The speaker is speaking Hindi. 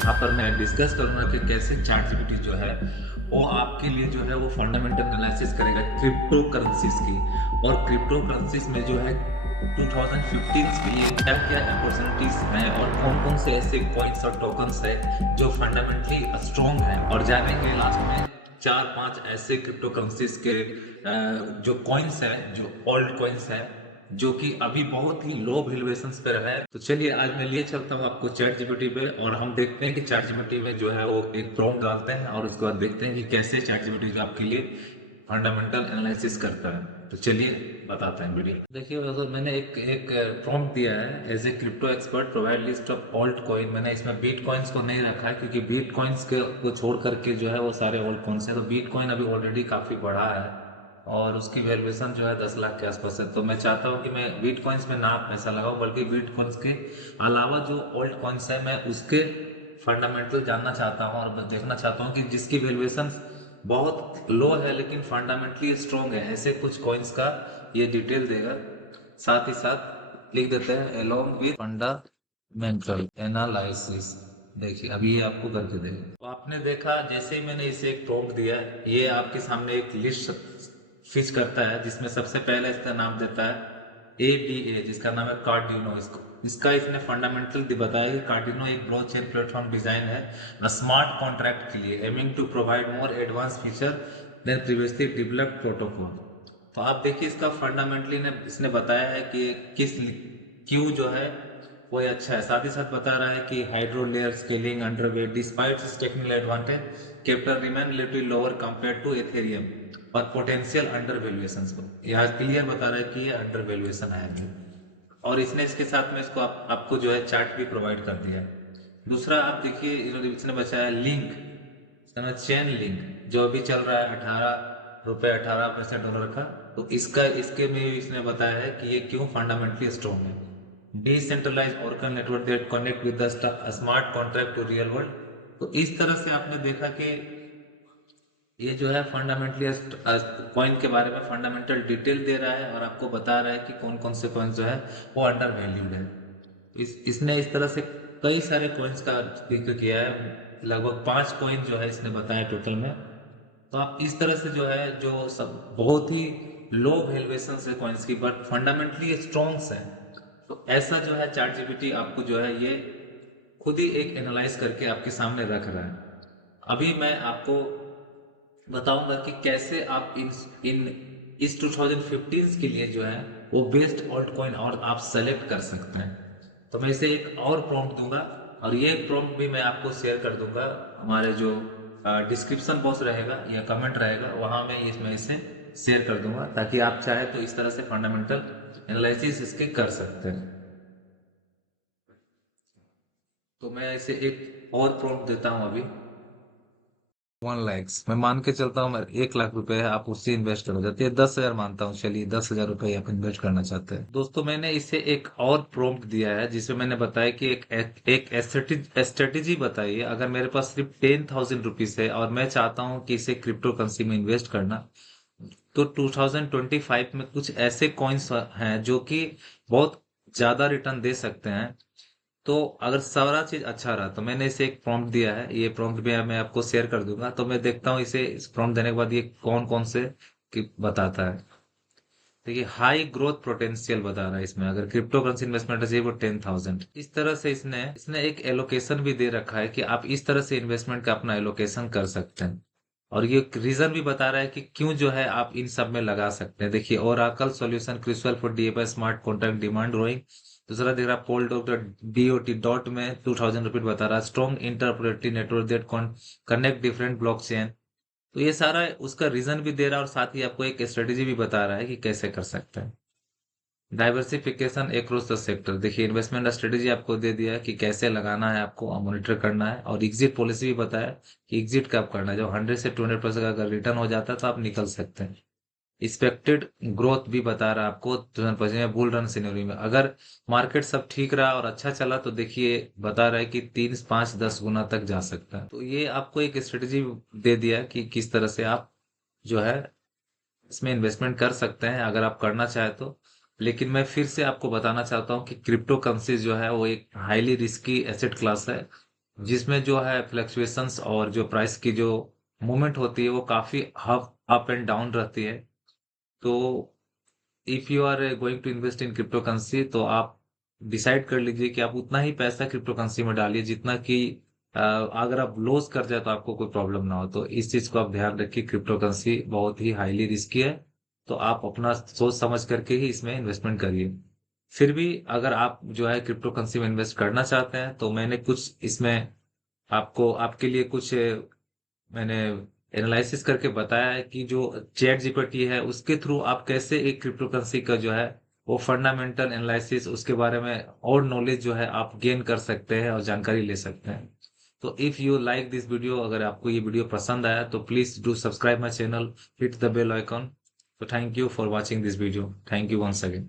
यहाँ पर मैं डिस्कस करूंगा कि कैसे चैट जीपीटी जो है वो आपके लिए जो है वो फंडामेंटल एनालिसिस करेगा क्रिप्टो करेंसीज की। और क्रिप्टो करेंसीज में जो है 2015 के लिए क्या क्या अपॉर्चुनिटीज हैं और कौन कौन से ऐसे कॉइन्स और टोकन्स है जो फंडामेंटली स्ट्रॉन्ग हैं, और जानेंगे लास्ट में चार पांच ऐसे क्रिप्टो करेंसीज के जो कॉइन्स हैं, जो ओल्ड कॉइन्स हैं, जो कि अभी बहुत ही लो वैल्यूएशंस पे है। तो चलिए आज मैं लिए चलता हूँ आपको चैट जीपीटी पे, और हम देखते हैं कि चैट जीपीटी में जो है वो एक प्रॉम्प्ट डालते हैं और उसके बाद देखते हैं कि कैसे चैट जीपीटी जो आपके लिए फंडामेंटल एनालिसिस करता है। तो चलिए बताते हैं वीडियो। देखिए अगर मैंने एक एक प्रॉम्प्ट दिया है, as a crypto expert provide list of alt coin. मैंने इसमें बीट कॉइन्स को नहीं रखा है क्योंकि बीट कॉइन्स को छोड़ करके जो है वो सारे ऑल्ट कॉइन्स है। तो बीट कॉइन अभी ऑलरेडी काफी बढ़ा है और उसकी वैल्यूएशन जो है 10 लाख के आसपास है। तो मैं चाहता हूँ कि मैं बीट कॉइन्स में ना पैसा लगाऊं, बल्कि बीट कॉइन्स के अलावा जो ओल्ड कॉइन्स है मैं उसके फंडामेंटल जानना चाहता हूँ और मैं देखना चाहता हूँ कि जिसकी वैल्यूएशन बहुत लो है लेकिन फंडामेंटली स्ट्रॉन्ग है, ऐसे कुछ कॉइन्स का ये डिटेल देगा। साथ ही साथ लिख देते हैं अलोंग विद फंडामेंटल एनालिसिस। देखिए अभी ये आपको करके देगा। तो आपने देखा जैसे ही मैंने इसे एक प्रॉम्प्ट दिया, ये आपके सामने एक लिस्ट फिच करता है जिसमें सबसे पहले इसका नाम देता है ADA, जिसका नाम है कार्डिनो। इसको इसका इसने फंडामेंटल बताया कि कार्डिनो एक ब्लॉकचेन प्लेटफॉर्म डिजाइन है स्मार्ट कॉन्ट्रैक्ट के लिए, aiming to provide more advance feature than previously developed protocol. तो आप देखिए इसका फंडामेंटली ने इसने बताया है कि किस क्यों जो है वो अच्छा है। साथ ही साथ बता रहा है कि hydro layer scaling underweight despite its technical advantage capital remain little lower compare to Ethereum और पोटेंशियल अंडर वैल्यूएशन को यहाँ क्लियर बता रहा है कि ये अंडर वैल्यूएशन है अभी। और इसने इसके साथ में इसको आपको जो है चार्ट भी प्रोवाइड कर दिया है। दूसरा आप देखिए इसने बचाया लिंक, चेन लिंक जो अभी चल रहा है 18 रुपए 18 पैसे डॉलर का। तो इसका इसके में इसने बताया है कि ये क्यों फंडामेंटली स्ट्रॉन्ग है। Decentralize organ network that connect with the smart contract to real world. तो इस तरह से आपने देखा कि ये जो है फंडामेंटली कॉइन के बारे में फंडामेंटल डिटेल दे रहा है और आपको बता रहा है कि कौन कौन से कॉइन जो है वो अंडर वैल्यूड है। इसने इस तरह से कई सारे कॉइन्स का जिक्र किया है, लगभग 5 कॉइन जो है इसने बताया टोटल में। तो आप इस तरह से जो है जो सब बहुत ही लो वैल्यूएशन है कॉइन्स की बट फंडामेंटली स्ट्रॉन्ग्स है। तो ऐसा जो है चैट जीपीटी आपको जो है ये खुद ही एक एनालाइज करके आपके सामने रख रहा है। अभी मैं आपको बताऊंगा कि कैसे आप इन इन इस 2015 के लिए जो है वो बेस्ट ऑल्ट कॉइन और आप सेलेक्ट कर सकते हैं। तो मैं इसे एक और प्रॉम्प्ट दूंगा और ये प्रॉम्प्ट भी मैं आपको शेयर कर दूंगा हमारे जो डिस्क्रिप्शन बॉक्स रहेगा या कमेंट रहेगा वहां मैं इसमें इसे शेयर कर दूंगा, ताकि आप चाहे तो इस तरह से फंडामेंटल एनालिसिस इसके कर सकते हैं। तो मैं इसे एक और प्रॉम्प्ट देता हूं अभी। 1 लाख मैं मान के चलता हूँ, मैं 1 लाख रुपए है आप उससे इन्वेस्ट करो जाते हैं 10,000 मानता हूँ, चलिए 10,000 रुपए आप इन्वेस्ट करना चाहते हैं। दोस्तों मैंने इसे एक और प्रॉम्प्ट दिया है जिसमें मैंने बताया कि एक स्ट्रेटेजी बताइए अगर मेरे पास सिर्फ 10,000 रुपीज है और मैं चाहता हूँ कि इसे क्रिप्टो करेंसी में इन्वेस्ट करना। तो 2025 में कुछ ऐसे कॉइन्स हैं जो कि बहुत ज्यादा रिटर्न दे सकते हैं। तो अगर सारा चीज अच्छा रहा तो मैंने इसे एक प्रॉम्प्ट दिया है, ये प्रॉम्प्ट भी मैं आपको शेयर कर दूंगा। तो मैं देखता हूँ इसे इस प्रॉम्प्ट देने के बाद ये कौन कौन से कि बताता है। देखिए हाई ग्रोथ पोटेंशियल बता रहा है इसमें, अगर क्रिप्टो करेंसी इन्वेस्टमेंट चाहिए वो 10,000। इस तरह से इसने इसने एक एलोकेशन भी दे रखा है कि आप इस तरह से इन्वेस्टमेंट का अपना एलोकेशन कर सकते हैं। और ये रीजन भी बता रहा है कि क्यों जो है आप इन सब में लगा सकते हैं। देखिए Oracle solution crystal for DFI smart contract demand growing. दूसरा देख रहा पोल डॉक्टर डीओटी डॉट में 2,000 रुपीज बता रहा है strong interpretive network that connect different blockchain. तो ये सारा उसका रीजन भी दे रहा है और साथ ही आपको एक स्ट्रेटेजी भी बता रहा है कि कैसे कर सकते हैं। डाइवर्सिफिकेशन एक्रॉस द सेक्टर, देखिए इन्वेस्टमेंट स्ट्रेटेजी आपको दे दिया है कि कैसे लगाना है, आपको मॉनिटर करना है। और एग्जिट पॉलिसी भी बताया कि एग्जिट कब करना है, जब 100 से 200% का अगर रिटर्न हो जाता है तो आप निकल सकते हैं। एक्सपेक्टेड ग्रोथ भी बता रहा है आपको 2025 में बुल रन सिनेरियो में, अगर मार्केट सब ठीक रहा और अच्छा चला तो देखिए बता रहा है कि 3 5 10 गुना तक जा सकता है। तो ये आपको एक स्ट्रेटेजी दे दिया है कि किस तरह से आप जो है इसमें इन्वेस्टमेंट कर सकते हैं अगर आप करना चाहे तो। लेकिन मैं फिर से आपको बताना चाहता हूँ कि क्रिप्टो करेंसी जो है वो एक हाईली रिस्की एसेट क्लास है। जिसमें जो है फ्लक्चुएशंस और जो प्राइस की जो मूवमेंट होती है वो काफी अप एंड डाउन रहती है। तो if you are going to invest in crypto currency, तो आप डिसाइड कर लीजिए कि आप उतना ही पैसा क्रिप्टो करेंसी में डालिए जितना कि अगर आप लॉस कर जाए तो आपको कोई प्रॉब्लम ना हो। तो इस चीज को आप ध्यान रखिए, क्रिप्टो करेंसी बहुत ही हाईली रिस्की है। तो आप अपना सोच समझ करके ही इसमें इन्वेस्टमेंट करिए। फिर भी अगर आप जो है क्रिप्टो करेंसी में इन्वेस्ट करना चाहते हैं तो मैंने कुछ इसमें आपको आपके लिए कुछ मैंने एनालिसिस करके बताया है कि जो चैट जीपीटी है उसके थ्रू आप कैसे एक क्रिप्टो करेंसी का जो है वो फंडामेंटल एनालिसिस उसके बारे में और नॉलेज जो है आप गेन कर सकते हैं और जानकारी ले सकते हैं। तो if you like this video, अगर आपको ये वीडियो पसंद आया तो please do subscribe my channel, hit the bell icon. तो thank you for watching this video, thank you once again.